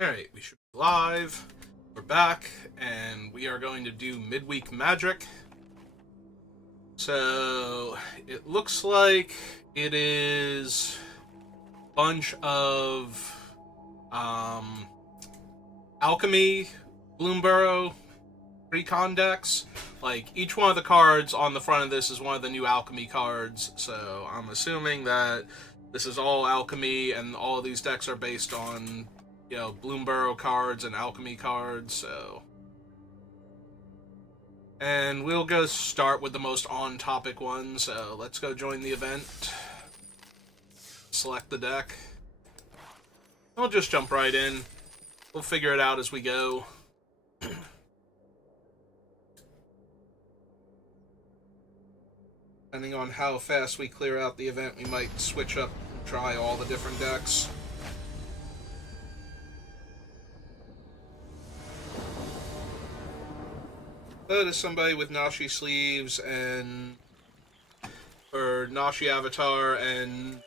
Alright, we should be live. We're back, and we are going to do Midweek Magic. So, it looks like it is a bunch of Alchemy, Bloomburrow, Recon decks. Like, each one of the cards on the front of this is one of the new Alchemy cards, so I'm assuming that this is all Alchemy, and all of these decks are based on Bloomburrow cards and Alchemy cards, so... And we'll go start with the most on-topic one, so let's go join the event. Select the deck. We'll just jump right in. We'll figure it out as we go. Depending on how fast we clear out the event, we might switch up and try all the different decks. That is somebody with Nashi sleeves and or Nashi avatar and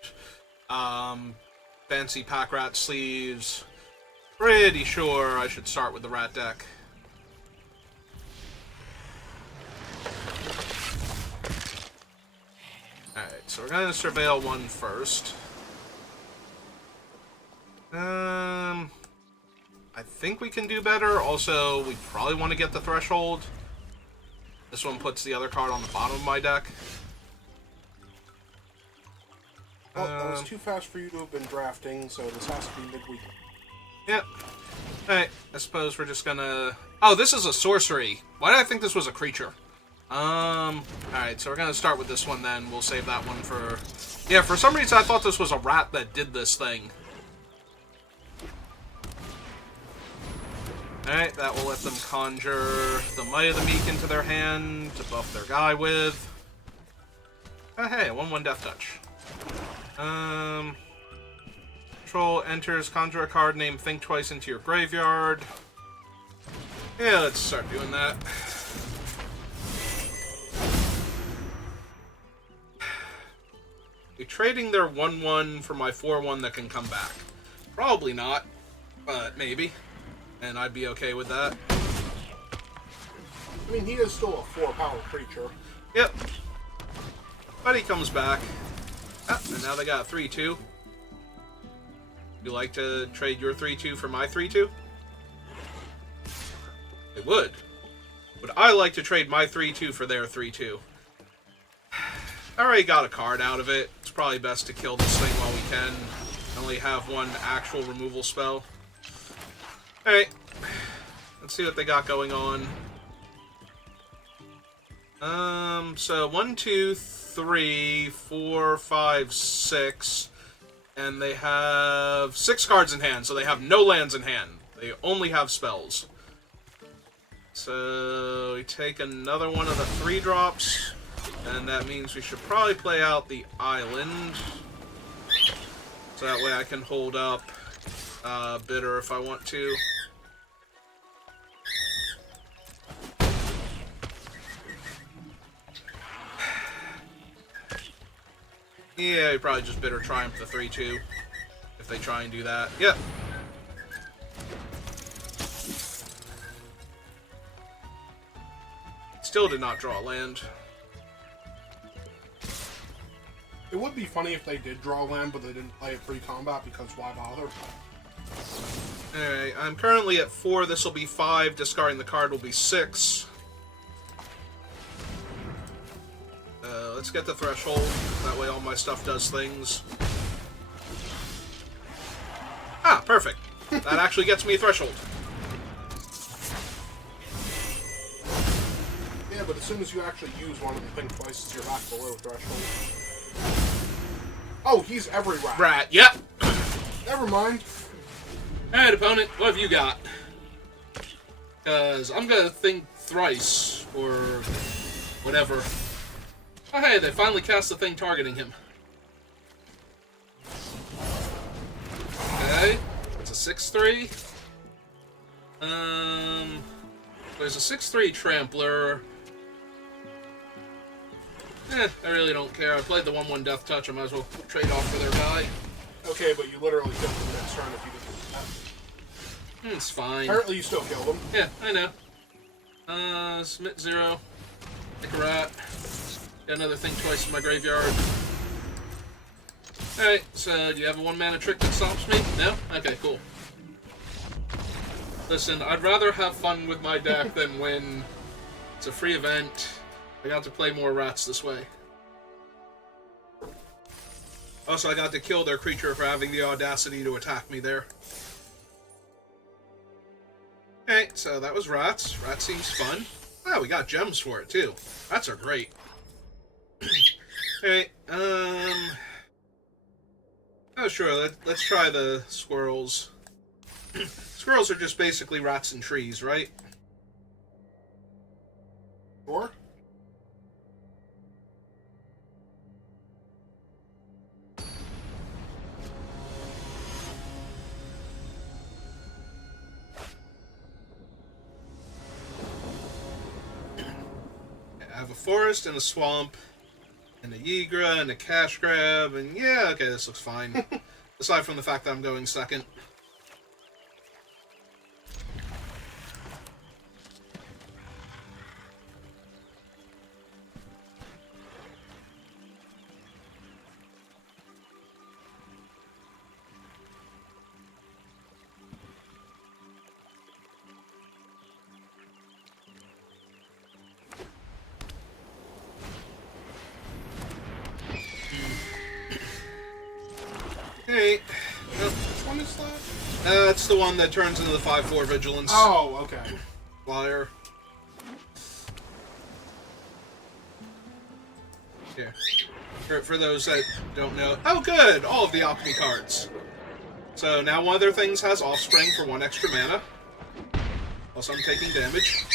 fancy pack rat sleeves. Pretty sure I should start with the rat deck. Alright, so we're gonna surveil one first. I think we can do better. Also, we probably want to get the threshold. This one puts the other card on the bottom of my deck. Oh, that was too fast for you to have been drafting, so this has to be midweek. Yep. Alright, I suppose we're just gonna... Oh, this is a sorcery. Why did I think this was a creature? Alright, so we're gonna start with this one then. We'll save that one for... Yeah, for some reason I thought this was a rat that did this thing. Alright, that will let them conjure the Might of the Meek into their hand to buff their guy with. Oh, hey, a 1/1 Death Touch. Control enters, conjure a card named Think Twice into your graveyard. Yeah, let's start doing that. You're trading their 1/1 for my 4/1 that can come back. Probably not, but maybe. And I'd be okay with that. I mean, he is still a 4-power creature. Yep. But he comes back. Ah, and now they got a 3/2. You like to trade your 3/2 for my 3/2? They would. Would I like to trade my 3/2 for their 3/2? I already got a card out of it. It's probably best to kill this thing while we can. I only have one actual removal spell. Alright. Let's see what they got going on. So 1, 2, 3, 4, 5, 6. And they have 6 cards in hand, so they have no lands in hand. They only have spells. So we take another one of the 3-drops, and that means we should probably play out the island. So that way I can hold up Bitter if I want to. Yeah, we probably just Bitter Triumph the 3/2 if they try and do that. Yep. Still did not draw a land. It would be funny if they did draw land, but they didn't play it pre-combat, because why bother? Alright, I'm currently at 4. This will be 5. Discarding the card will be 6. Let's get the threshold. That way all my stuff does things. Ah, perfect. That actually gets me a threshold. Yeah, but as soon as you actually use one of the Think Twices, you're back below threshold. Oh, he's every rat. Rat, yep. Never mind. Alright, opponent, what have you got? Because I'm going to think thrice, or whatever. Oh, hey, they finally cast the thing targeting him. Okay, it's a 6/3. There's a 6/3 Trampler. I really don't care. I played the 1/1 Death Touch. I might as well trade off for their guy. Okay, but you literally killed him next turn if you didn't do that. It's fine. Apparently you still killed him. Yeah, I know. Submit 0. Take a rat. Got another thing twice in my graveyard. Alright, so do you have a 1-mana trick that stops me? No? Okay, cool. Listen, I'd rather have fun with my deck than win. It's a free event. I got to play more rats this way. Also, I got to kill their creature for having the audacity to attack me there. Alright, so that was rats. Rat seems fun. Wow, we got gems for it, too. Rats are great. Alright, oh, sure, let's try the squirrels. Squirrels are just basically rats and trees, right? Sure. I have a forest and a swamp, and a Yigra and a cash grab, and yeah, okay, this looks fine. Aside from the fact that I'm going second. Hey, Which one is that? that's the one that turns into the 5/4 vigilance. Oh, okay. Flyer. Here. For those that don't know. Oh, good! All of the alchemy cards. So now one of their things has offspring for 1 extra mana. Also, I'm taking damage.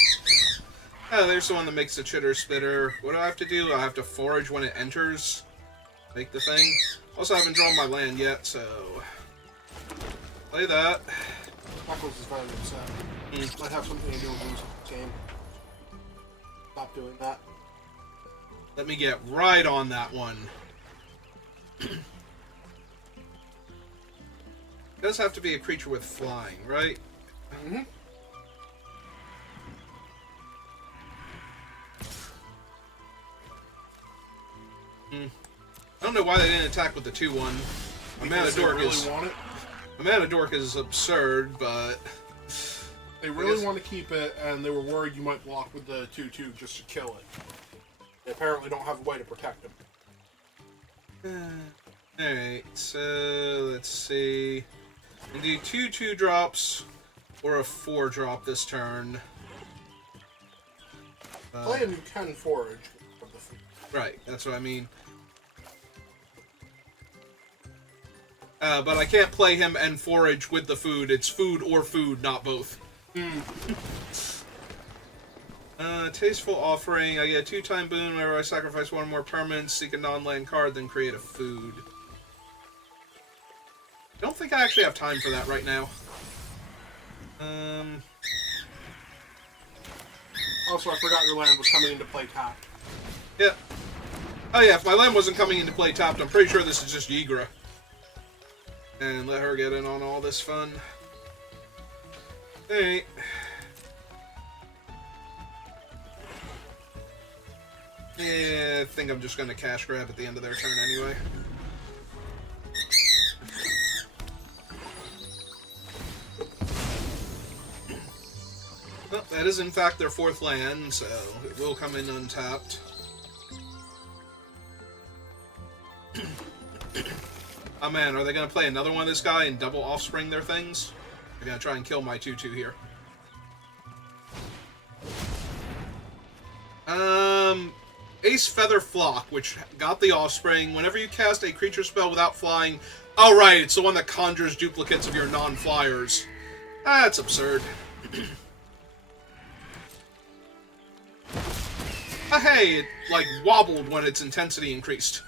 Oh, there's the one that makes the chitter spitter. What do I have to do? I have to forage when it enters. Make the thing. Also, I haven't drawn my land yet, so play that. Knuckles is very upset. Might have something to do with losing the game. Stop doing that. Let me get right on that one. It does have to be a creature with flying, right? Mm-hmm. I don't know why they didn't attack with the 2/1. A mana dork really is want it. a mana dork is absurd, but They really want to keep it, and they were worried you might block with the 2/2 just to kill it. They apparently don't have a way to protect them. Alright, so let's see. We do 2/2 drops or a 4-drop this turn. Play and you can forage. Right, that's what I mean. But I can't play him and forage with the food. It's food or food, not both. Tasteful Offering. I get a 2-time boon whenever I sacrifice 1 or more permanents, seek a non-land card, then create a food. I don't think I actually have time for that right now. Also, I forgot your land was coming into play tapped. Yeah. Oh yeah, if my land wasn't coming into play tapped, I'm pretty sure this is just Yigra. And let her get in on all this fun. Alright. Yeah, I think I'm just gonna cash grab at the end of their turn anyway. Well, that is in fact their 4th land, so it will come in untapped. Oh man, are they gonna play another one of this guy and double offspring their things? They're gonna try and kill my 2/2 here. Ace Feather Flock, which got the offspring. Whenever you cast a creature spell without flying... Oh right, it's the one that conjures duplicates of your non-flyers. That's absurd. Hey, it, like, wobbled when its intensity increased.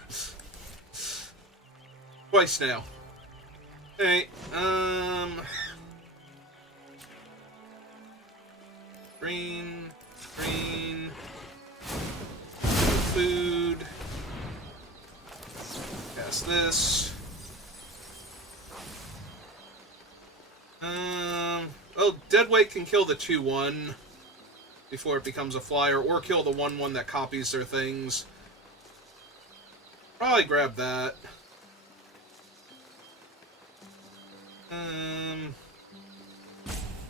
Twice now. Hey, green, green, food, cast this. Deadweight can kill the 2-1 before it becomes a flyer, or kill the 1-1 that copies their things. Probably grab that.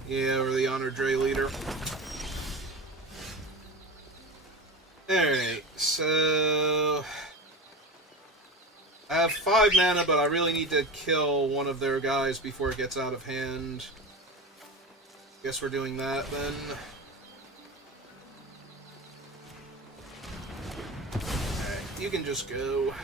Yeah, or the Honor Dre leader. Alright, so... I have 5 mana, but I really need to kill one of their guys before it gets out of hand. Guess we're doing that, then. Alright, you can just go.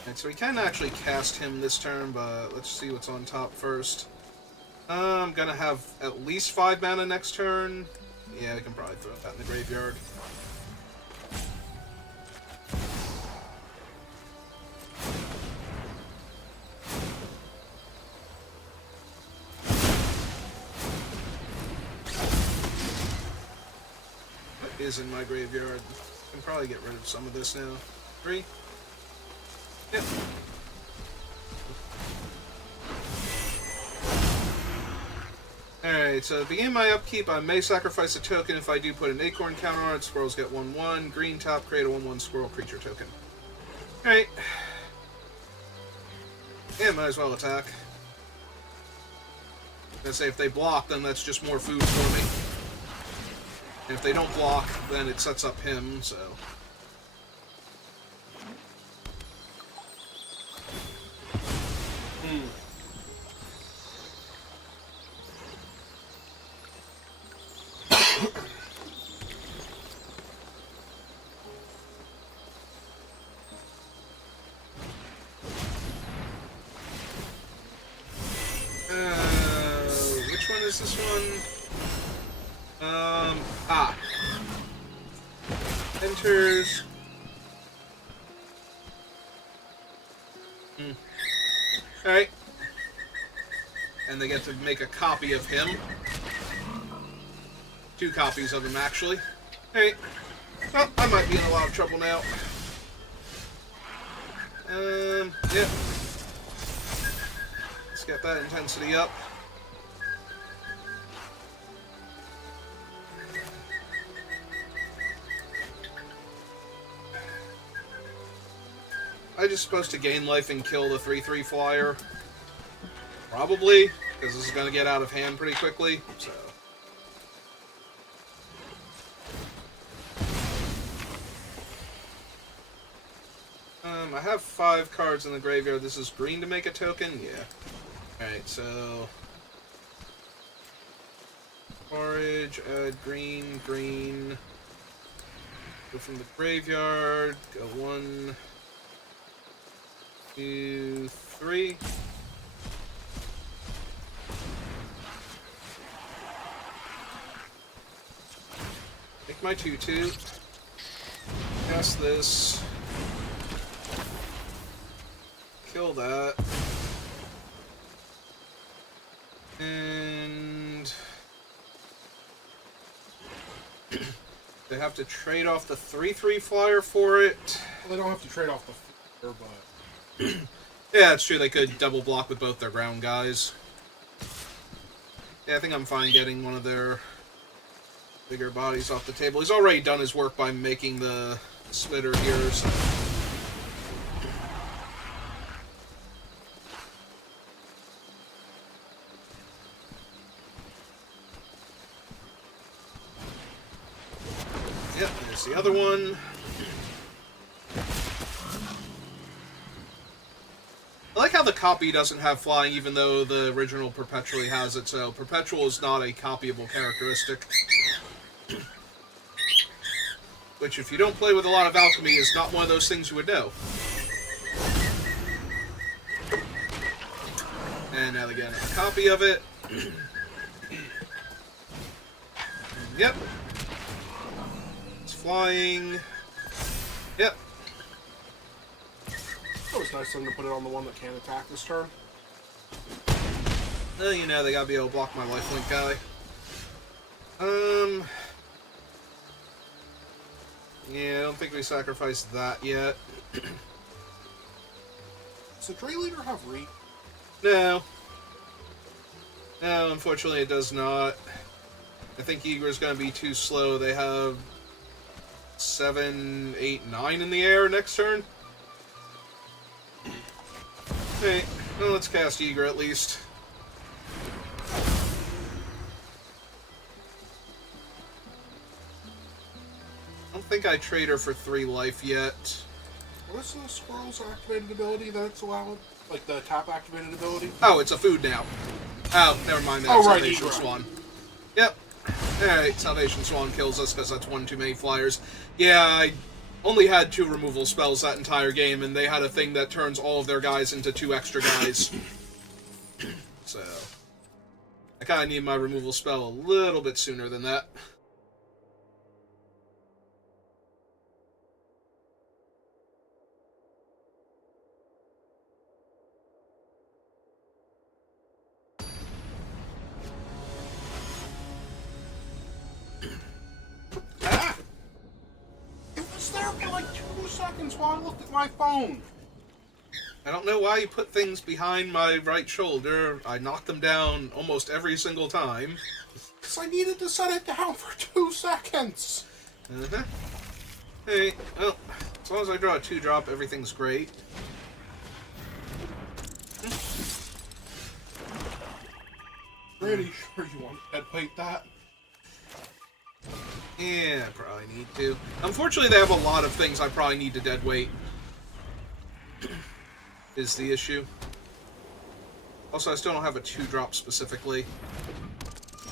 Alright, so we can actually cast him this turn, but let's see what's on top first. I'm gonna have at least 5 mana next turn. Yeah, we can probably throw that in the graveyard. What is in my graveyard? I can probably get rid of some of this now. 3. Yep. Alright, so at the beginning of my upkeep, I may sacrifice a token. If I do, put an acorn counter on it. Squirrels get 1/1. Green top, create a 1/1 squirrel creature token. Alright. Yeah, might as well attack. I'm gonna say if they block, then that's just more food for me. And if they don't block, then it sets up him, so... which one is this one? Enters. Alright. And they get to make a copy of him. 2 copies of him, actually. Alright. Well, I might be in a lot of trouble now. Yep. Let's get that intensity up. I just supposed to gain life and kill the 3/3 flyer? Probably, because this is going to get out of hand pretty quickly, so... I have 5 cards in the graveyard. This is green to make a token? Yeah. Alright, so... Forage, add green, green... Go from the graveyard, go 1... 2, 3. Make my 2/2. Cast this. Kill that. And they have to trade off the 3/3 flyer for it. Well, they don't have to trade off the flyer, but... Yeah, it's true. They could double block with both their ground guys. Yeah, I think I'm fine getting one of their bigger bodies off the table. He's already done his work by making the splitter here, so... Yep, there's the other one. I like how the copy doesn't have flying, even though the original perpetually has it, so perpetual is not a copyable characteristic. Which, if you don't play with a lot of alchemy, is not one of those things you would know. And now they get a copy of it. Yep. It's flying. Yep. It was nice of them to put it on the one that can't attack this turn. You know, they gotta be able to block my lifelink guy. Yeah, I don't think we sacrificed that yet. Does the Tree Leader have Reap? No. No, unfortunately it does not. I think Eager's gonna be too slow. They have 7, 8, 9 in the air next turn. Hey, well, let's cast Eager at least. I don't think I trade her for 3 life yet. What is the Squirrel's activated ability that's allowed? Like the tap activated ability? Oh, it's a food now. Oh, never mind that. Oh, right, Salvation Swan. Yep. Alright, Salvation Swan kills us because that's one too many flyers. Yeah, I only had 2 removal spells that entire game, and they had a thing that turns all of their guys into 2 extra guys. So, I kind of need my removal spell a little bit sooner than that. For like 2 seconds while I looked at my phone. I don't know why you put things behind my right shoulder. I knock them down almost every single time. Because I needed to set it down for 2 seconds. Uh-huh. Hey, well, as long as I draw a 2-drop, everything's great. Pretty sure you want to deadweight that? Yeah, I probably need to. Unfortunately, they have a lot of things I probably need to deadweight. Is the issue. Also, I still don't have a 2-drop specifically.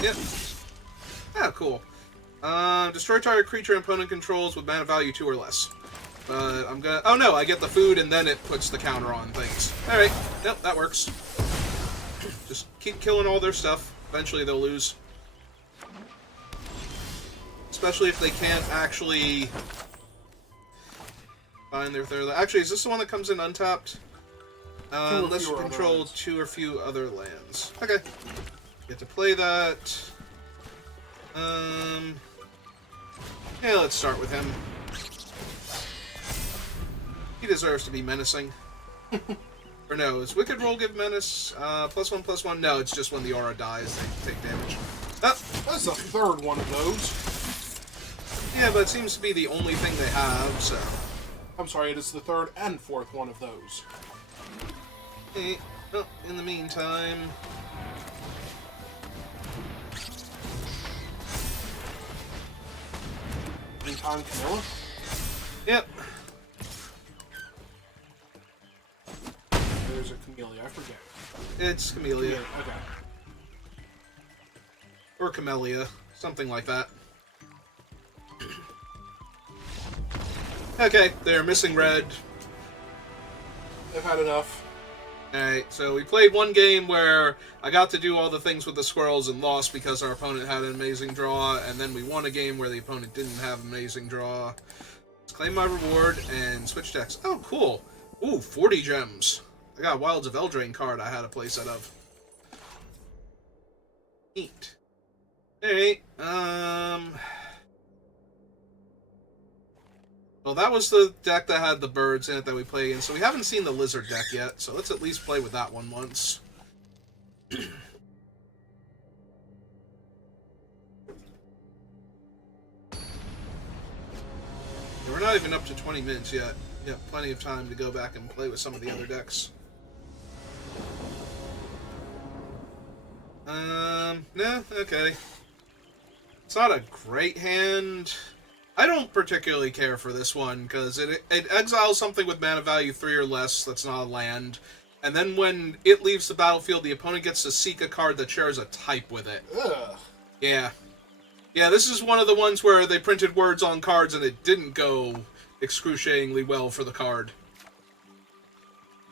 Yep. Ah, cool. Destroy target creature opponent controls with mana value 2 or less. But I'm gonna... Oh no, I get the food and then it puts the counter on things. Alright, yep, that works. Just keep killing all their stuff. Eventually they'll lose. Especially if they can't actually find their third... Actually, is this the one that comes in untapped? Unless you control 2 or few other lands. Okay. Get to play that. Yeah, let's start with him. He deserves to be menacing. Or no, is Wicked Roll give menace? +1/+1? No, it's just when the aura dies, they take damage. Ah! That's the 3rd one of those. Yeah, but it seems to be the only thing they have, so... I'm sorry, it is the 3rd and 4th one of those. Hey, well, in the meantime... Meantime, Camilla? Yep. There's a Camellia, I forget. It's Camellia. Okay. Or Camellia. Something like that. Okay, they're missing red. They've had enough. Alright, so we played one game where I got to do all the things with the squirrels and lost because our opponent had an amazing draw, and then we won a game where the opponent didn't have an amazing draw. Let's claim my reward and switch decks. Oh, cool. Ooh, 40 gems. I got a Wilds of Eldraine card I had a playset of. Neat. Alright, well, that was the deck that had the birds in it that we played against, so we haven't seen the lizard deck yet, so let's at least play with that one once. We're not even up to 20 minutes yet. We have plenty of time to go back and play with some of the other decks. No, okay. It's not a great hand. I don't particularly care for this one, because it exiles something with mana value 3 or less that's not a land, and then when it leaves the battlefield, the opponent gets to seek a card that shares a type with it. Ugh. Yeah. Yeah, this is one of the ones where they printed words on cards and it didn't go excruciatingly well for the card.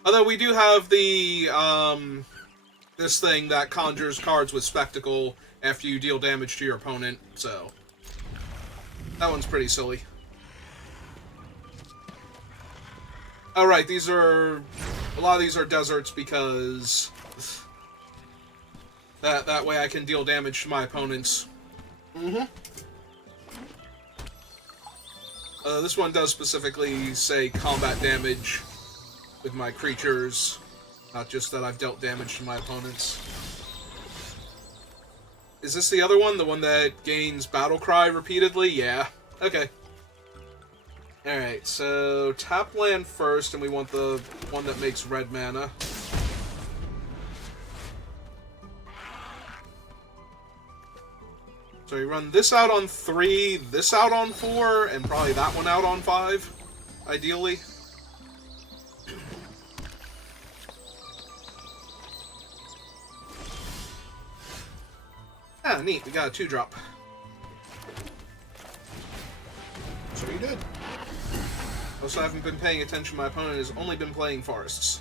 Although we do have the, this thing that conjures cards with Spectacle after you deal damage to your opponent, so... That one's pretty silly. Oh, right, these are... A lot of these are deserts because... That way I can deal damage to my opponents. Mm-hmm. This one does specifically say combat damage with my creatures, not just that I've dealt damage to my opponents. Is this the other one? The one that gains Battle Cry repeatedly? Yeah. Okay. Alright, so tap land first, and we want the one that makes red mana. So we run this out on 3, this out on 4, and probably that one out on 5, ideally. Ah, neat, we got a 2-drop. So you did. Also, I haven't been paying attention. My opponent has only been playing forests.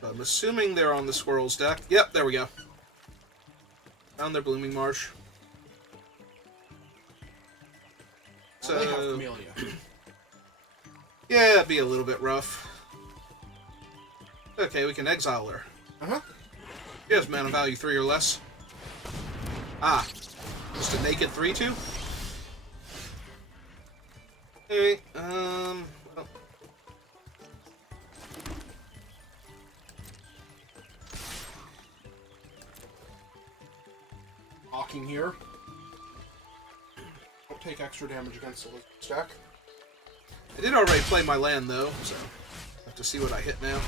But I'm assuming they're on the squirrels deck. Yep, there we go. Found their blooming marsh. Well, they have Camellia. Yeah, it'd be a little bit rough. Okay, we can exile her. Uh-huh. She has mana value 3 or less. Ah. Just a naked 3/2? Okay, well. Blocking here. Don't take extra damage against the stack. I did already play my land, though, so I have to see what I hit now.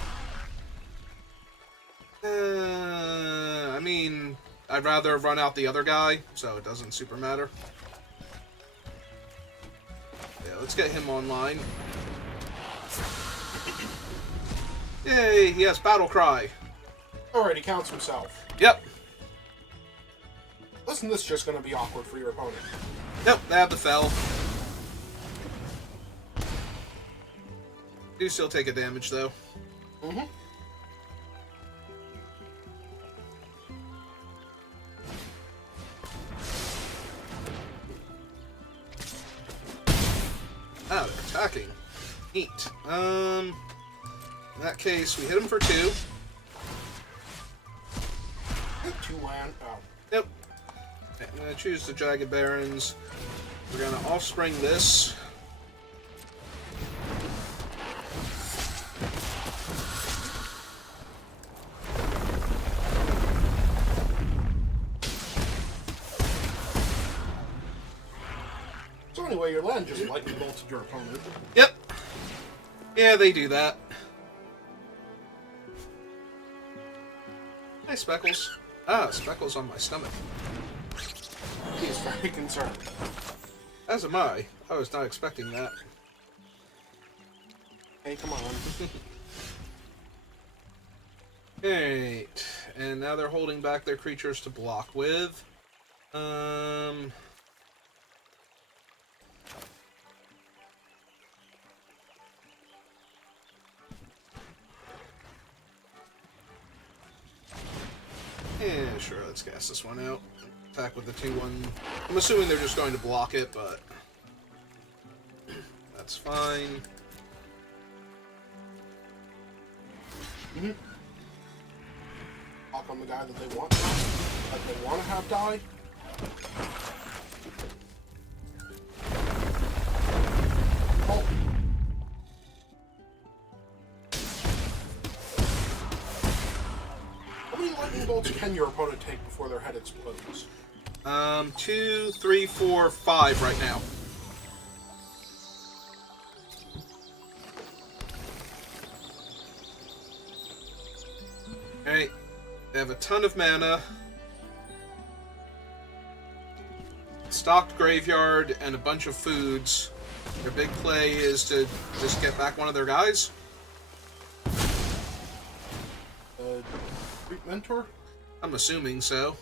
I mean, I'd rather run out the other guy, so it doesn't super matter. Yeah, let's get him online. Yay, he has Battle Cry. Alright, he counts himself. Yep. Isn't this just going to be awkward for your opponent? Nope, they have the fell. Do still take a damage, though. Mm-hmm. Ah, they're attacking. Neat. In that case, we hit him for 2. 2 land. Oh. Nope. Okay, I'm going to choose the Jagged Barrens. We're going to Offspring this. So anyway, your land just lightning bolted your opponent. Yep. Yeah, they do that. Hey, Speckles. Ah, Speckles on my stomach. He is very concerned. As am I. I was not expecting that. Hey, come on. Alright. And now they're holding back their creatures to block with. Yeah, sure, let's cast this one out. Attack with the 2/1. I'm assuming they're just going to block it, but that's fine. Mm-hmm. Block on the guy that they want to have die. Oh. How many lightning bolts can your opponent take before their head explodes? 2, 3, 4, 5 right now. Alright. They have a ton of mana. Stocked graveyard and a bunch of foods. Their big play is to just get back one of their guys. Great mentor? I'm assuming so.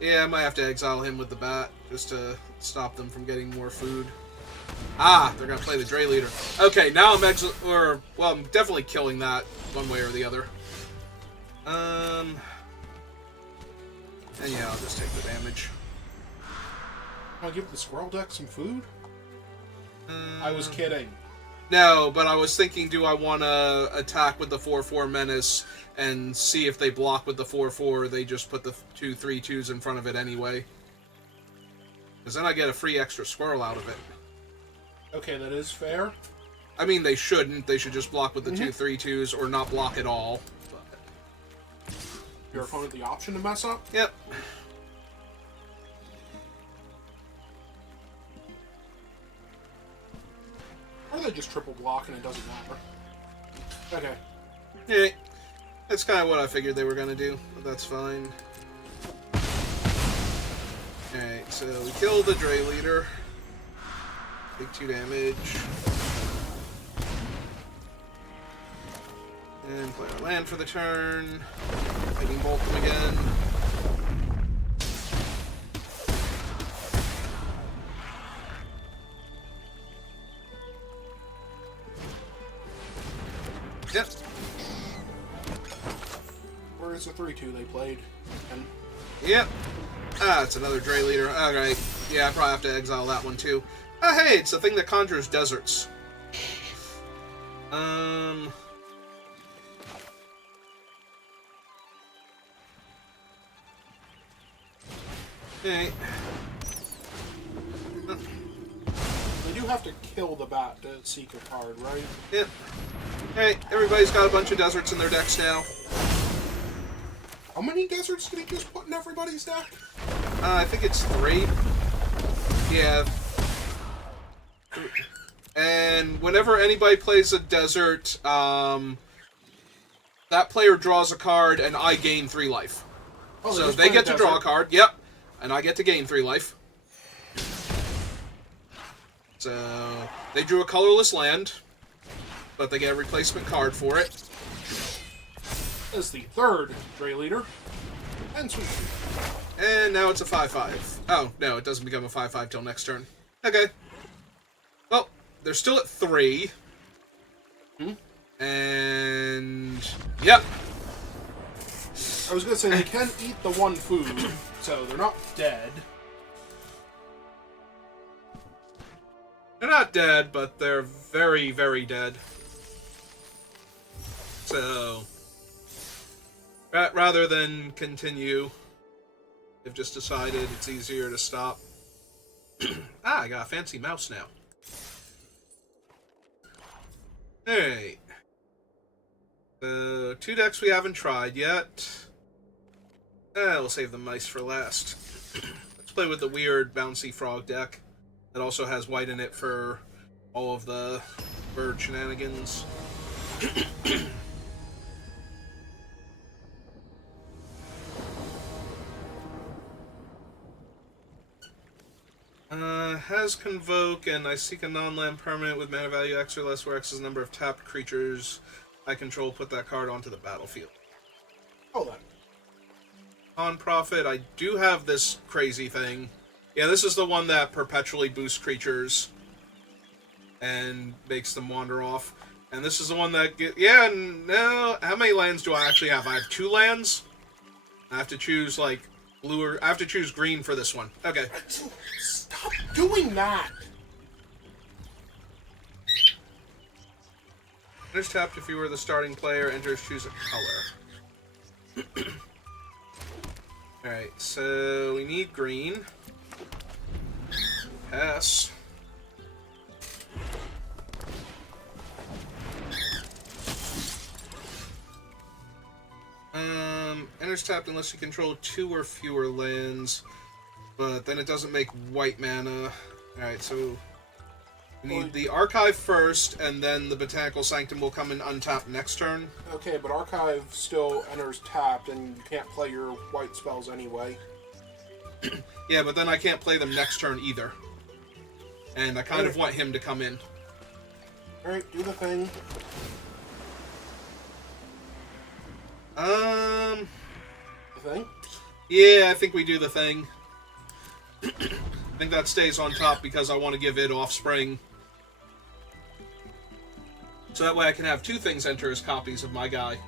Yeah, I might have to exile him with the bat just to stop them from getting more food. Ah, they're gonna play the Dray Leader. Okay, now I'm I'm definitely killing that one way or the other. And yeah, I'll just take the damage. I'll give the squirrel deck some food? I was kidding. No, but I was thinking, do I want to attack with the 4/4 menace and see if they block with the 4/4, or they just put the 2 3/2s in front of it anyway? Because then I get a free extra squirrel out of it. Okay, that is fair. I mean, they shouldn't. They should just block with the 2 3/2s or not block at all. But... Your opponent the option to mess up? Yep. Or they just triple block and it doesn't matter. Okay. Yeah, that's kind of what I figured they were going to do, but that's fine. Alright, so we kill the Dre Leader. Take 2 damage. And play our land for the turn. Lightning Bolt them again. Yep. Where is the 3/2 they played? And Yep. Ah, it's another Dre Leader. Alright. Yeah, I probably have to exile that one too. Ah, hey, it's the thing that conjures deserts. Okay. they do have to kill the bat to seek a card, right? Yep. Alright, everybody's got a bunch of deserts in their decks now. How many deserts did he just put in everybody's deck? I think it's 3. Yeah. And whenever anybody plays a desert, that player draws a card and I gain 3 life. Oh, So they get to draw a card, yep, and I get to gain 3 life. So they drew a colorless land, but they get a replacement card for it. As the 3rd Dre Leader. And Sweet. And now it's a 5/5. Oh, no, it doesn't become a 5/5 till next turn. Okay. Well, they're still at 3. And... Yep. I was going to say, they can eat the 1 food, so they're not dead. They're not dead, but they're very, very dead. So... rather than continue, they've just decided it's easier to stop. I got a fancy mouse now. Alright. So, 2 decks we haven't tried yet. We'll save the mice for last. Let's play with the weird bouncy frog deck that also has white in it for all of the bird shenanigans. Has Convoke, and I seek a non-land permanent with mana value X or less, where X is the number of tapped creatures I control. Put that card onto the battlefield. Hold on. On Profit, I do have this crazy thing. Yeah, this is the one that perpetually boosts creatures and makes them wander off. And this is the one that yeah, no. How many lands do I actually have? I have 2 lands. I have to choose like blue or I have to choose green for this one. Okay. Stop doing that! Enters tapped if you were the starting player. Enters, choose a color. Alright, so we need green. Pass. Enters tapped unless you control 2 or fewer lands, but then it doesn't make white mana. Alright, so we need the Archive first, and then the Botanical Sanctum will come in untapped next turn. Okay, but Archive still enters tapped, and you can't play your white spells anyway. Yeah, but then I can't play them next turn either. And I kind of want him to come in. Alright, do the thing. The thing? Yeah, I think we do the thing. I think that stays on top because I want to give it Offspring. So that way I can have 2 things enter as copies of my guy.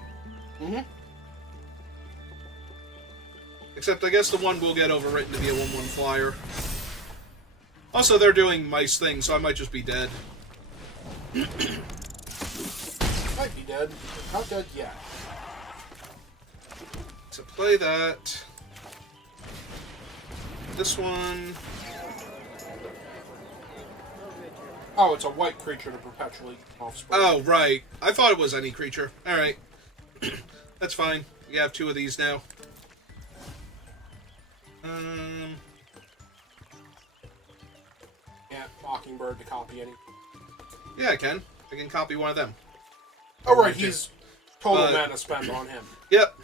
Except I guess the one will get overwritten to be a 1/1 flyer. Also, they're doing mice things, so I might just be dead. Might be dead. Not dead yet. To play that. This one. Oh, it's a white creature to perpetually offspring. Oh, right. I thought it was any creature. Alright. That's fine. You have 2 of these now. Yeah, Mockingbird to copy any. Yeah, I can. I can copy one of them. Oh, right, he's total mana spend on him. Yep.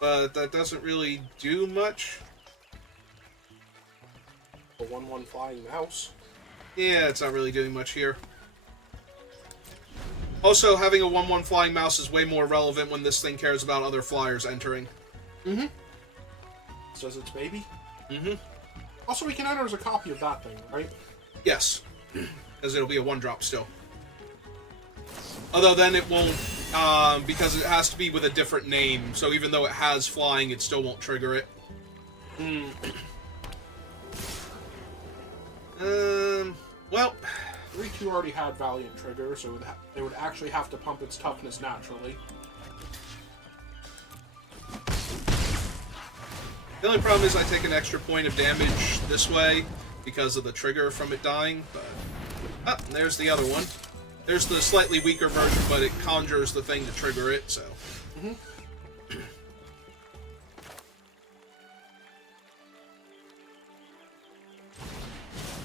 But that doesn't really do much. A 1/1 flying mouse. Yeah, it's not really doing much here. Also, having a 1/1 flying mouse is way more relevant when this thing cares about other flyers entering. Mm-hmm. Says it's baby. Mm-hmm. Also, we can enter as a copy of that thing, right? Yes. Because it'll be a 1-drop still. Although then it won't, because it has to be with a different name. So even though it has flying, it still won't trigger it. Well... 3-2 already had Valiant trigger, so they would actually have to pump its toughness naturally. The only problem is I take an extra point of damage this way because of the trigger from it dying, but... Ah, there's the other one. There's the slightly weaker version, but it conjures the thing to trigger it, so... Mm-hmm.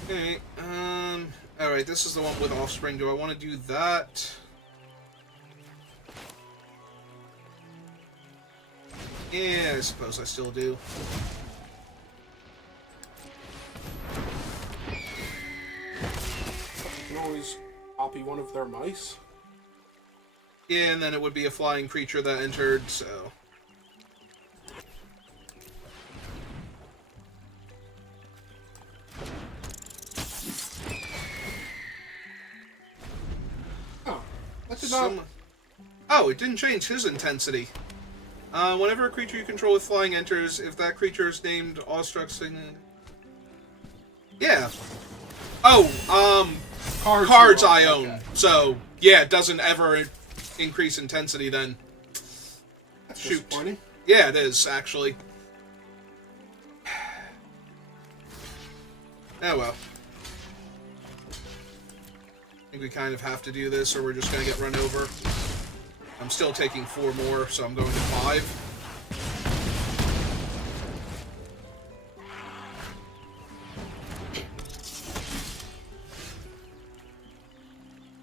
Okay, alright, this is the one with Offspring. Do I want to do that? Yeah, I suppose I still do. You can always copy one of their mice. Yeah, and then it would be a flying creature that entered, so... Oh, that did not... Oh, it didn't change his intensity. Whenever a creature you control with flying enters, if that creature is named Awestruck Signet... Yeah. Oh, cards I own. Okay. So, yeah, it doesn't ever increase intensity then. That's disappointing. Yeah, it is, actually. Oh well. I think we kind of have to do this, or we're just going to get run over. I'm still taking 4 more, so I'm going to 5.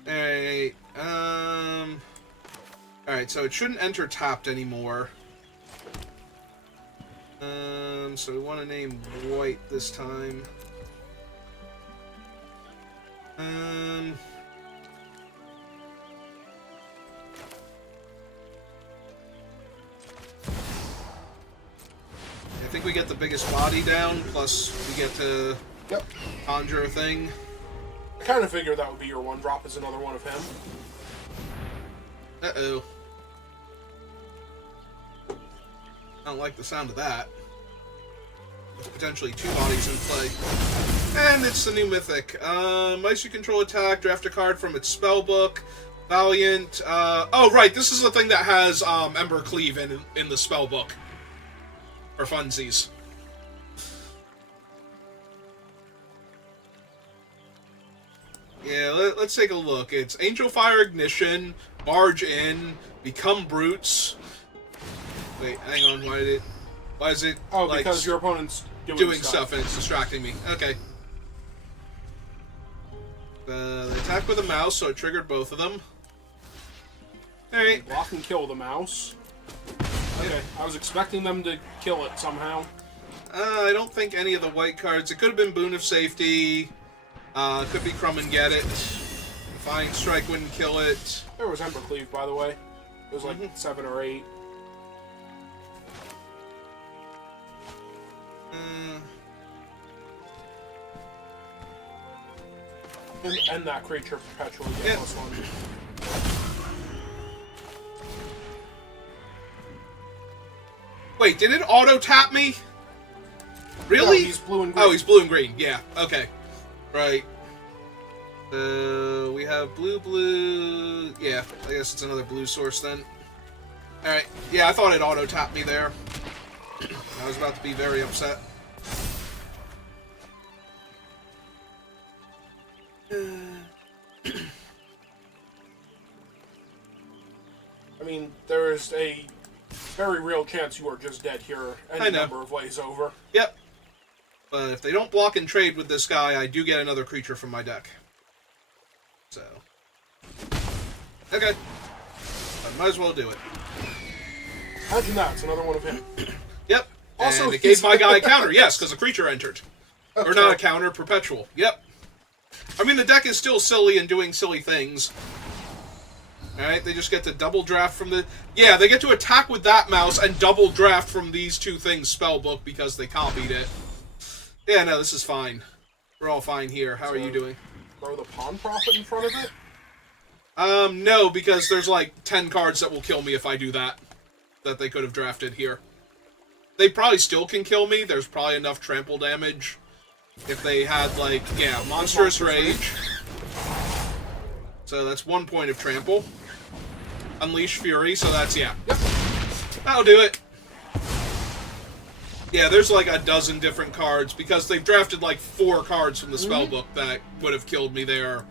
Alright, alright, so it shouldn't enter tapped anymore. So we want to name White this time. I think we get the biggest body down, plus we get to conjure a thing. I kind of figured that would be your 1-drop as another one of him. Uh-oh. I don't like the sound of that. There's potentially 2 bodies in play. And it's the new mythic. Mice you control attack, draft a card from its spellbook. Valiant. Oh, right, this is the thing that has Ember Cleave in the spellbook. For funsies. Yeah, let's take a look. It's Angel Fire Ignition, Barge In, Become Brutes. Wait, hang on, why is it Oh, like, because your opponent's doing stuff and it's distracting me. Okay. They attack with a mouse, so it triggered both of them. Alright. Block and kill the mouse. Okay, I was expecting them to kill it somehow. I don't think any of the white cards. It could have been Boon of Safety. Could be Crumb and Get It. Flying Strike wouldn't kill it. There was Ember Cleave, by the way. It was like 7 or 8. And that creature perpetually gets +1. Wait, did it auto-tap me? Really? No, he's blue and green. Oh, he's blue and green. Yeah, okay. Right. So we have blue. Yeah, I guess it's another blue source then. Alright, yeah, I thought it auto-tapped me there. I was about to be very upset. I mean, there is a very real chance you are just dead here any number of ways over. Yep. But if they don't block and trade with this guy, I do get another creature from my deck. So. Okay. I might as well do it. Imagine that, it's another one of him. Yep. Also, and it gave my guy a counter, yes, because a creature entered. Okay. Or not a counter, perpetual. Yep. I mean, the deck is still silly and doing silly things. Alright, they just get to double draft from the... Yeah, they get to attack with that mouse and double draft from these two things spellbook because they copied it. Yeah, no, this is fine. We're all fine here. How are you doing? Throw the Pawn Prophet in front of it? No, because there's like 10 cards that will kill me if I do that. That they could have drafted here. They probably still can kill me. There's probably enough trample damage. If they had, like, yeah, Monstrous Rage. So that's 1 point of trample. Unleash Fury, so that's, yeah. Yep. That'll do it. Yeah, there's like a dozen different cards, because they've drafted like 4 cards from the spellbook that would have killed me there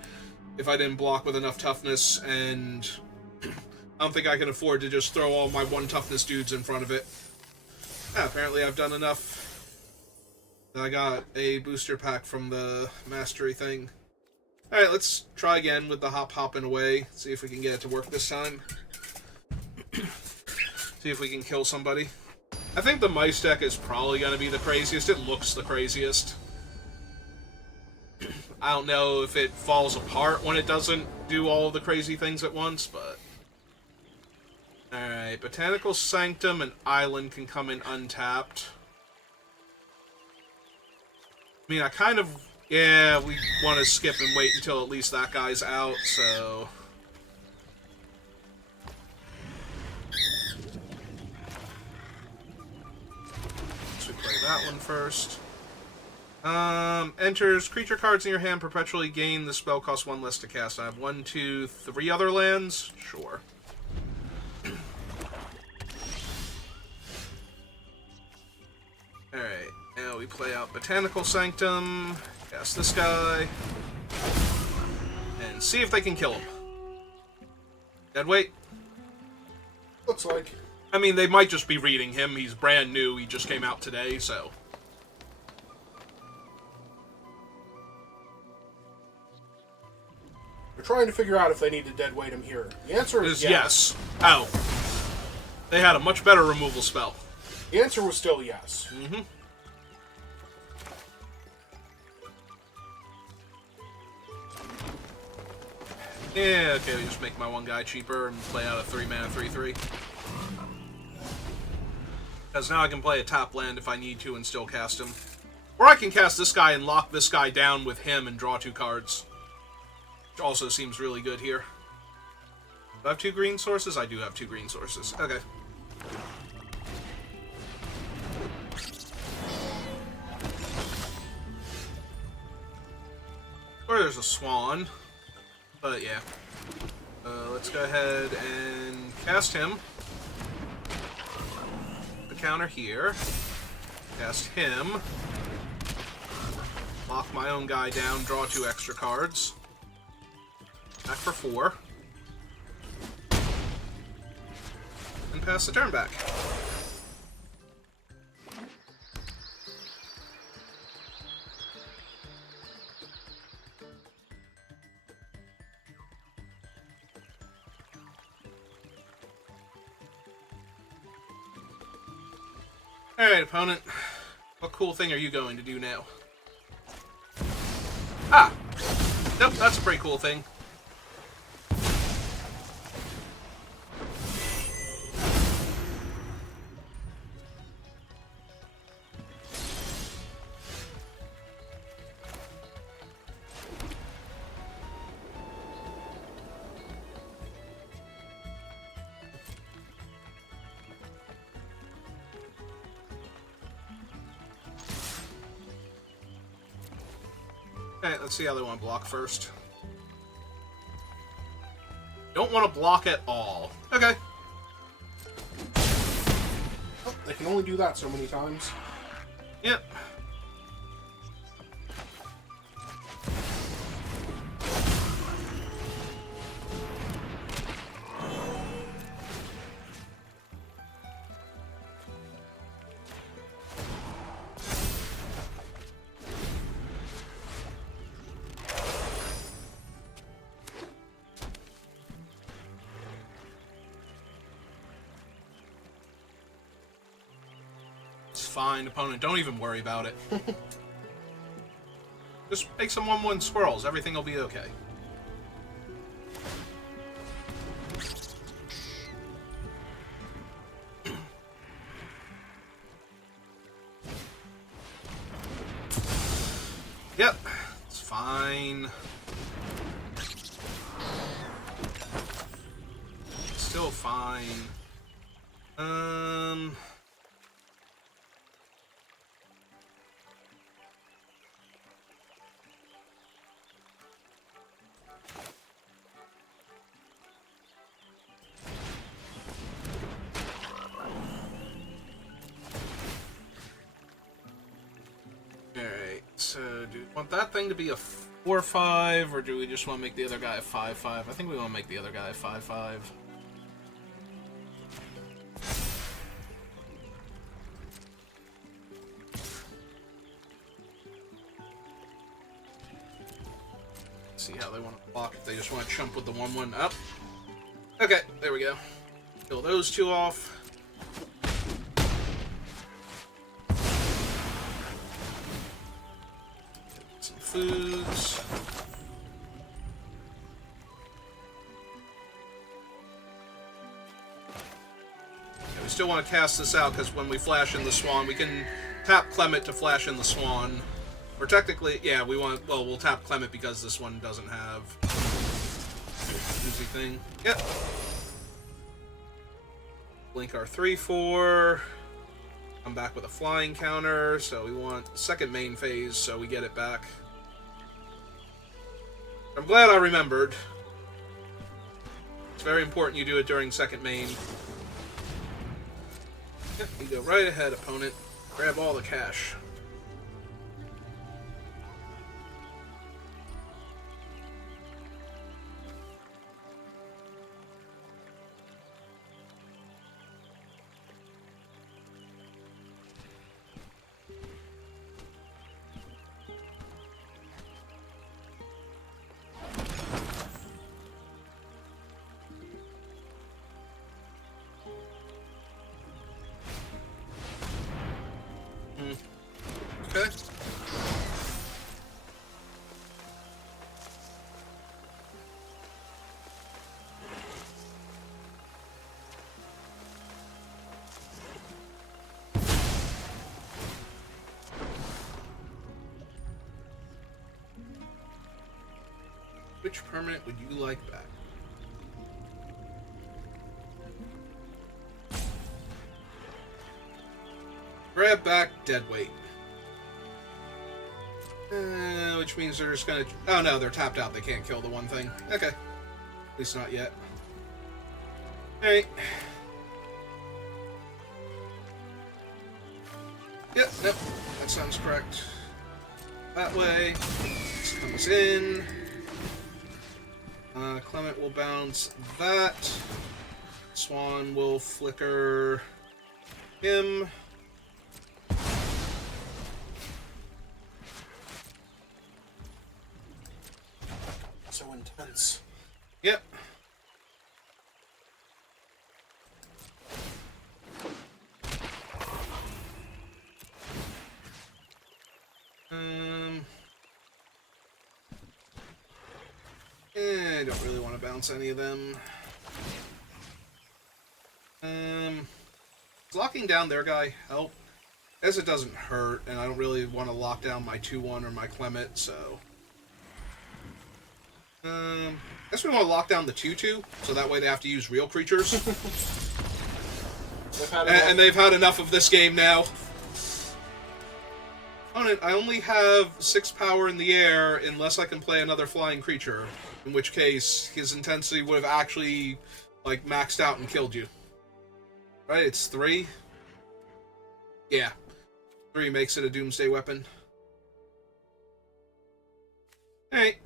if I didn't block with enough toughness, and I don't think I can afford to just throw all my 1 toughness dudes in front of it. Yeah, apparently I've done enough. I got a booster pack from the mastery thing. Alright, let's try again with the hopping away. See if we can get it to work this time. See if we can kill somebody. I think the mice deck is probably going to be the craziest. It looks the craziest. I don't know if it falls apart when it doesn't do all of the crazy things at once, but... Alright, Botanical Sanctum and Island can come in untapped. I mean, I kind of... Yeah, we want to skip and wait until at least that guy's out, so... So we play that one first. Enters creature cards in your hand perpetually gain the spell cost 1 less to cast. I have 1, 2, 3 other lands? Sure. Alright, now we play out Botanical Sanctum, cast this guy, and see if they can kill him. Dead weight? Looks like. I mean, they might just be reading him. He's brand new. He just came out today, so... They're trying to figure out if they need to dead weight him here. The answer is yes. Oh. They had a much better removal spell. The answer was still yes. Mm-hmm. Yeah, okay, we just make my 1 guy cheaper and play out a 3-mana 3/3. Because now I can play a tap land if I need to and still cast him. Or I can cast this guy and lock this guy down with him and draw 2 cards. Which also seems really good here. Do I have 2 green sources? I do have 2 green sources. Okay. Or there's a swan. But yeah. Let's go ahead and cast him. The counter here. Cast him. Lock my own guy down, draw 2 extra cards. Back for 4. And pass the turn back. Alright, opponent. What cool thing are you going to do now? Ah! Nope, that's a pretty cool thing. Alright, let's see how they want to block first. don't want to block at all. Okay. Oh, they can only do that so many times. Yep. It's fine, opponent. Don't even worry about it. Just make some 1/1 squirrels. Everything will be okay. Yep, it's fine. Still fine. Alright, so do we want that thing to be a 4/5, or do we just want to make the other guy a 5/5? I think we want to make the other guy a 5/5. See how they want to block, if they just want to chump with the 1/1 up. Okay, there we go. Kill those two off. Some foods. Yeah, we still want to cast this out because when we flash in the Swan, we can tap Clement to flash in the Swan. Or technically, yeah, we'll tap Clement because this one doesn't have Uzi thing. Yep. Blink our 3/4. Come back with a flying counter, so we want second main phase, so we get it back. I'm glad I remembered. It's very important you do it during second main. Yep, you go right ahead, opponent. Grab all the cash. Okay. Which permanent would you like back? Grab back Deadweight. Which means they're just gonna... Oh no, they're tapped out. They can't kill the one thing. Okay. At least not yet. Alright. Yep, nope. That sounds correct. That way. This comes in. Clement will bounce that. Swan will flicker him. So intense. Yep. I don't really want to bounce any of them. Does locking down their guy help? As it doesn't hurt, and I don't really want to lock down my 2/1 or my Clement, so... I guess we want to lock down the 2/2, so that way they have to use real creatures. And they've had enough of this game now. Opponent, I only have 6 power in the air unless I can play another flying creature. In which case, his intensity would have actually, like, maxed out and killed you. Right? It's 3? Yeah. 3 makes it a doomsday weapon. Alright.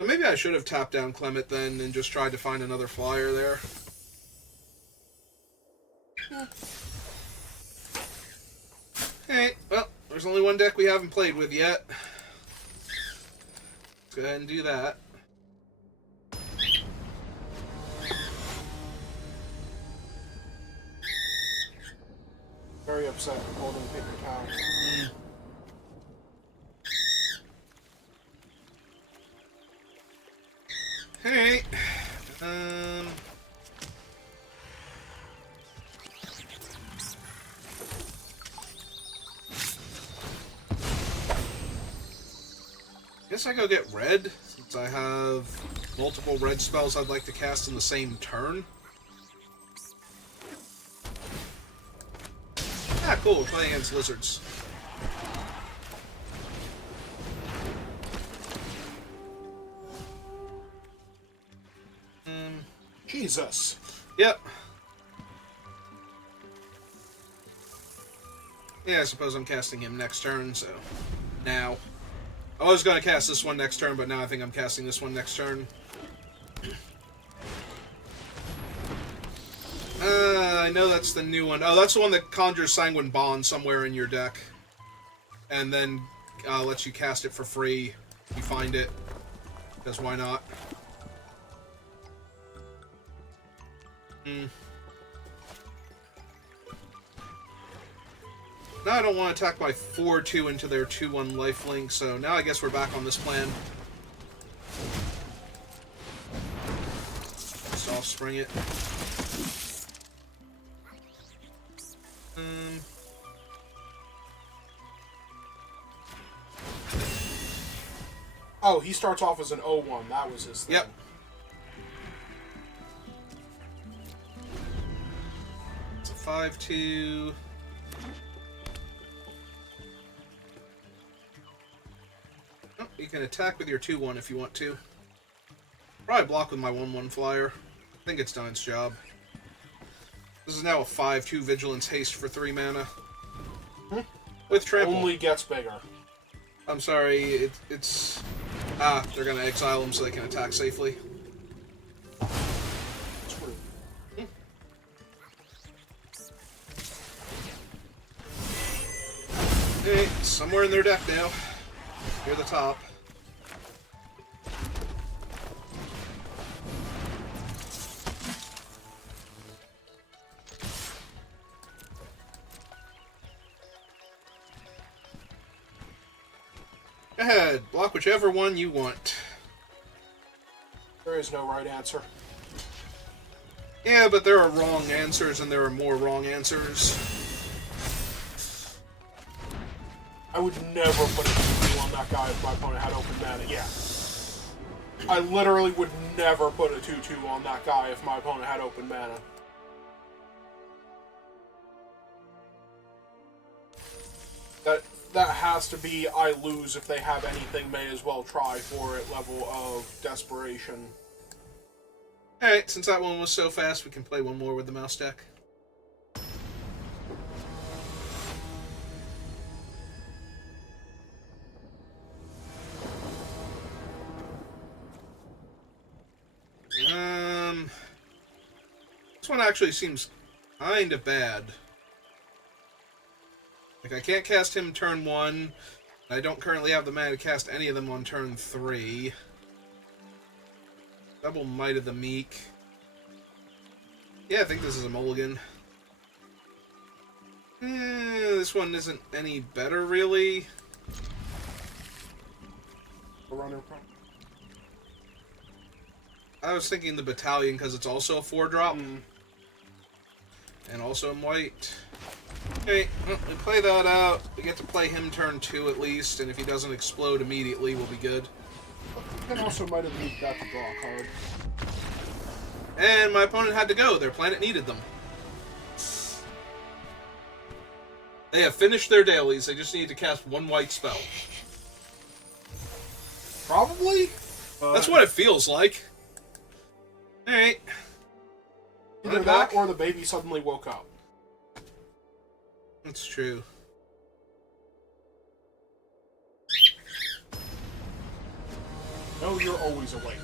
So maybe I should have tapped down Clement then and just tried to find another flyer there. Alright, well, there's only one deck we haven't played with yet. Let's go ahead and do that. Very upset holding paper towel. Hey, guess I go get red, since I have multiple red spells I'd like to cast in the same turn. Ah, cool, we're playing against lizards. Jesus. Yep. Yeah, I suppose I'm casting him next turn, so... Now. I was going to cast this one next turn, but now I think I'm casting this one next turn. I know that's the new one. Oh, that's the one that conjures Sanguine Bond somewhere in your deck. And then lets you cast it for free if you find it. Because why not? Now I don't want to attack my 4-2 into their 2-1 lifelink, so now I guess we're back on this plan. Just offspring it. Oh, he starts off as an 0-1. That was his thing. Yep. It's a 5-2. Oh, you can attack with your 2-1 if you want to. Probably block with my 1-1 flyer. I think it's done its job. This is now a 5-2 Vigilance Haste for 3 mana. With trample. Only gets bigger. I'm sorry, it's... Ah, they're gonna exile him so they can attack safely. Screw. Hey, somewhere in their deck now. Near the top. Go ahead, block whichever one you want. There is no right answer. Yeah, but there are wrong answers and there are more wrong answers. I would never put a 2-2 on that guy if my opponent had open mana. Yeah. I literally would never put a 2-2 on that guy if my opponent had open mana. That has to be I lose if they have anything, may as well try for it level of desperation. Alright, since that one was so fast, we can play one more with the mouse deck. This one actually seems kind of bad. Like, I can't cast him turn 1. I don't currently have the mana to cast any of them on turn 3. Double Might of the Meek. Yeah, I think this is a mulligan. This one isn't any better, really. A runner. I was thinking the Battalion because it's also a 4-drop. And also in white. Okay, well, we play that out. We get to play him turn 2 at least, and if he doesn't explode immediately, we'll be good. And also might have moved that to draw a card. And my opponent had to go. Their planet needed them. They have finished their dailies. They just need to cast one white spell. Probably? That's what it feels like. Alright. Either that or the baby suddenly woke up. That's true. No, you're always awake.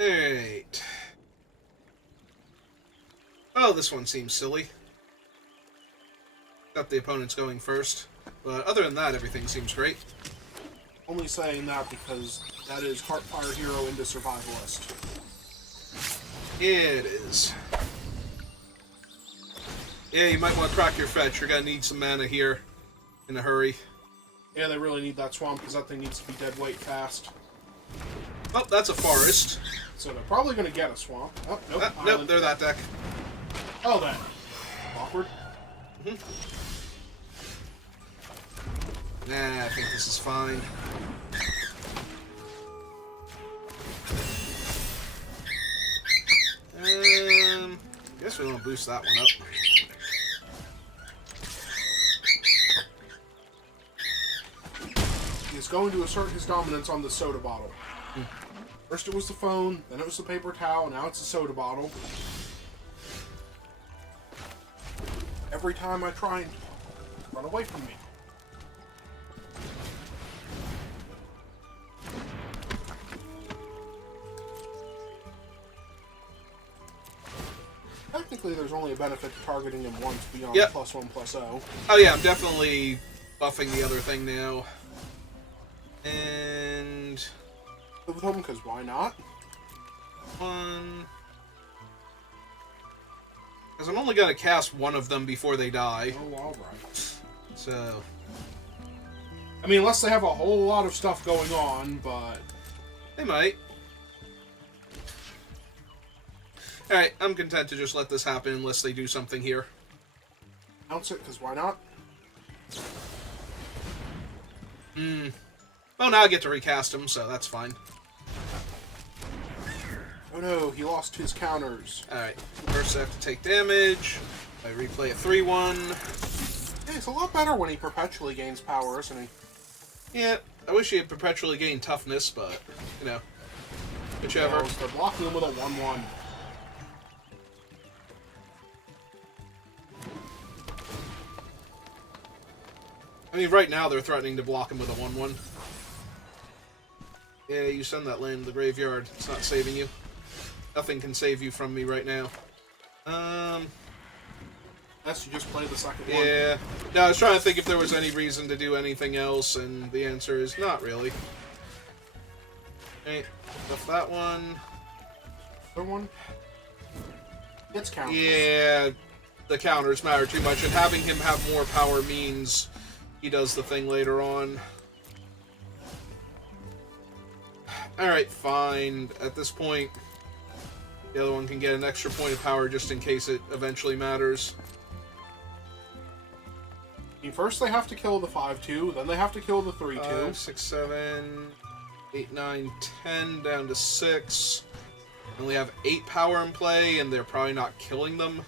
Alright. Oh, this one seems silly. Got the opponent's going first. But other than that, everything seems great. Only saying that because that is Heartfire Hero into Survivalist. Yeah, it is. Yeah, you might want to crack your fetch. You're gonna need some mana here. In a hurry. Yeah, they really need that swamp because that thing needs to be dead weight fast. Oh, that's a forest. So they're probably going to get a swamp. Oh, nope. Nope, they're that deck. Oh, then. Awkward. Nah, I think this is fine. Guess we want to boost that one up. He's going to assert his dominance on the soda bottle. First it was the phone, then it was the paper towel, now it's the soda bottle. Every time I try and run away from me. Technically, there's only a benefit to targeting him once beyond +1/+0. Oh yeah, I'm definitely buffing the other thing now. And... With him, because why not? One... Because I'm only going to cast one of them before they die. Oh, alright. So... I mean, unless they have a whole lot of stuff going on, but... They might. Alright, I'm content to just let this happen unless they do something here. Announce it, because why not? Well, now I get to recast him, so that's fine. Oh no, he lost his counters. Alright, first I have to take damage. I replay a 3-1. Yeah, it's a lot better when he perpetually gains power, isn't he? Yeah, I wish he had perpetually gained toughness, but, you know, whichever. Yeah, they're blocking him with a 1/1. I mean, right now they're threatening to block him with a 1/1. Yeah, you send that land to the graveyard. It's not saving you. Nothing can save you from me right now. Unless you just play the second one. Yeah. No, I was trying to think if there was any reason to do anything else, and the answer is not really. Okay, buff that one. Other one? It's counters. Yeah, the counters matter too much, and having him have more power means he does the thing later on. Alright, fine. At this point, the other one can get an extra point of power just in case it eventually matters. I mean, first they have to kill the 5/2, then they have to kill the 3/2. 5, 6, 7, 8, 9, 10, down to 6. Only have 8 power in play, and they're probably not killing them.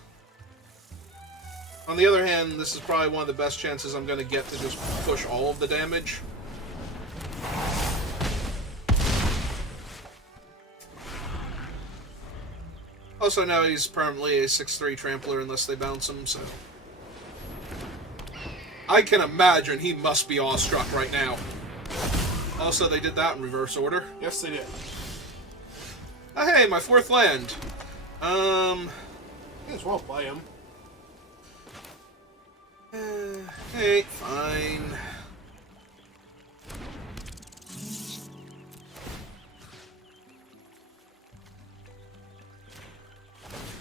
On the other hand, this is probably one of the best chances I'm going to get to just push all of the damage. Also, now he's permanently a 6/3 trampler unless they bounce him, so... I can imagine he must be awestruck right now. Also, they did that in reverse order. Yes, they did. Oh, hey, my 4th land. May as well play him. Hey, fine.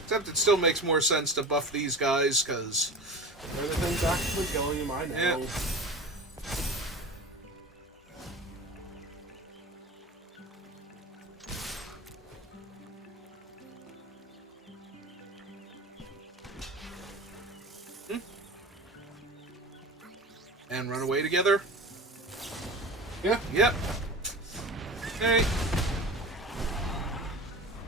Except it still makes more sense to buff these guys, because... They're the things actively killing him, I know. Yeah. And run away together? Yeah. Yep. Okay.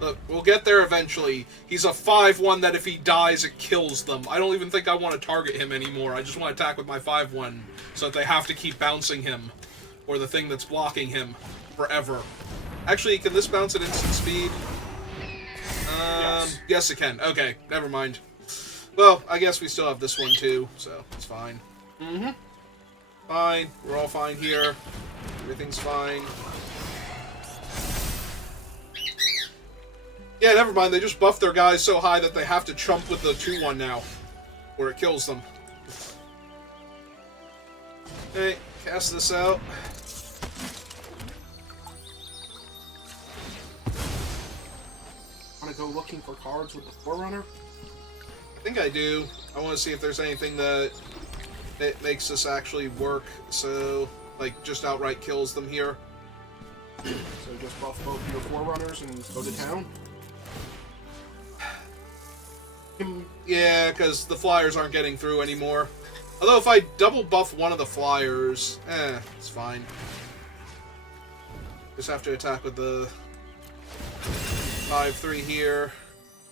Look, we'll get there eventually. He's a 5-1 that if he dies, it kills them. I don't even think I want to target him anymore. I just want to attack with my 5-1 so that they have to keep bouncing him. Or the thing that's blocking him forever. Actually, can this bounce at instant speed? Yes, it can. Okay, never mind. Well, I guess we still have this one too, so it's fine. Mm-hmm. Fine. We're all fine here. Everything's fine. Yeah, never mind. They just buffed their guys so high that they have to chump with the 2-1 now. Or it kills them. Okay, cast this out. Want to go looking for cards with the Forerunner? I think I do. I want to see if there's anything that makes this actually work. So, like, just outright kills them here. So just buff both your Forerunners and go to town? Yeah, because the flyers aren't getting through anymore. Although if I double buff one of the flyers, it's fine. Just have to attack with the 5-3 here.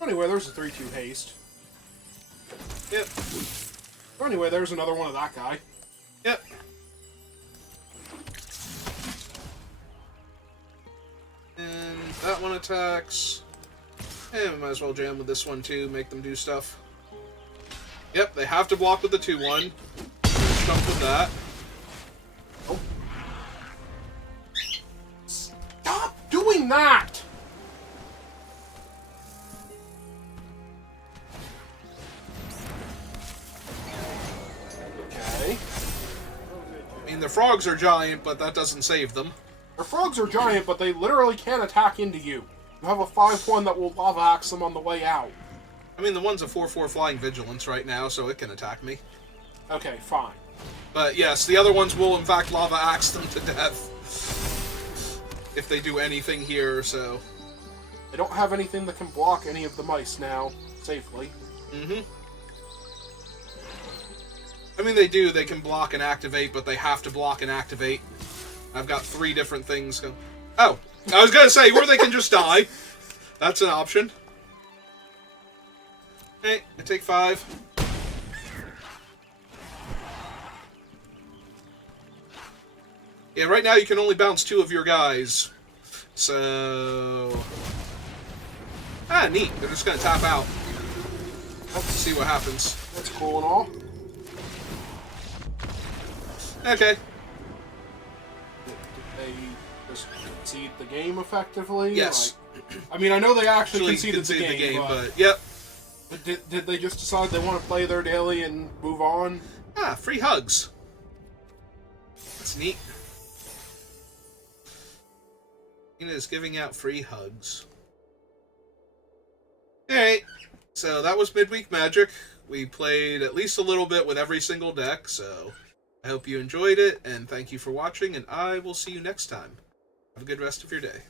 Anyway, there's a 3-2 haste. Yep. Anyway, there's another one of that guy. Yep. And that one attacks. And we might as well jam with this one too, make them do stuff. Yep, they have to block with the 2-1. Jump with that. Oh. Stop doing that! Okay. I mean, the frogs are giant, but that doesn't save them. The frogs are giant, but they literally can't attack into you. You have a 5-1 that will lava axe them on the way out. I mean, the one's a 4-4 flying vigilance right now, so it can attack me. Okay, fine. But yes, the other ones will in fact lava axe them to death. If they do anything here, so... They don't have anything that can block any of the mice now, safely. Mm-hmm. I mean, they do. They can block and activate, but they have to block and activate. I've got 3 different things going... Oh! I was gonna say, or they can just die. That's an option. Hey, I take 5. Yeah, right now you can only bounce 2 of your guys. So... Ah, neat. They're just gonna tap out. Let's see what happens. That's cool and all. Okay. Did they just concede the game effectively? Yes. Like, I mean, I know they actually conceded the game, but yep. But did they just decide they want to play their daily and move on? Ah, free hugs. That's neat. Tina is giving out free hugs. Alright, so that was Midweek Magic. We played at least a little bit with every single deck, so I hope you enjoyed it, and thank you for watching, and I will see you next time. Have a good rest of your day.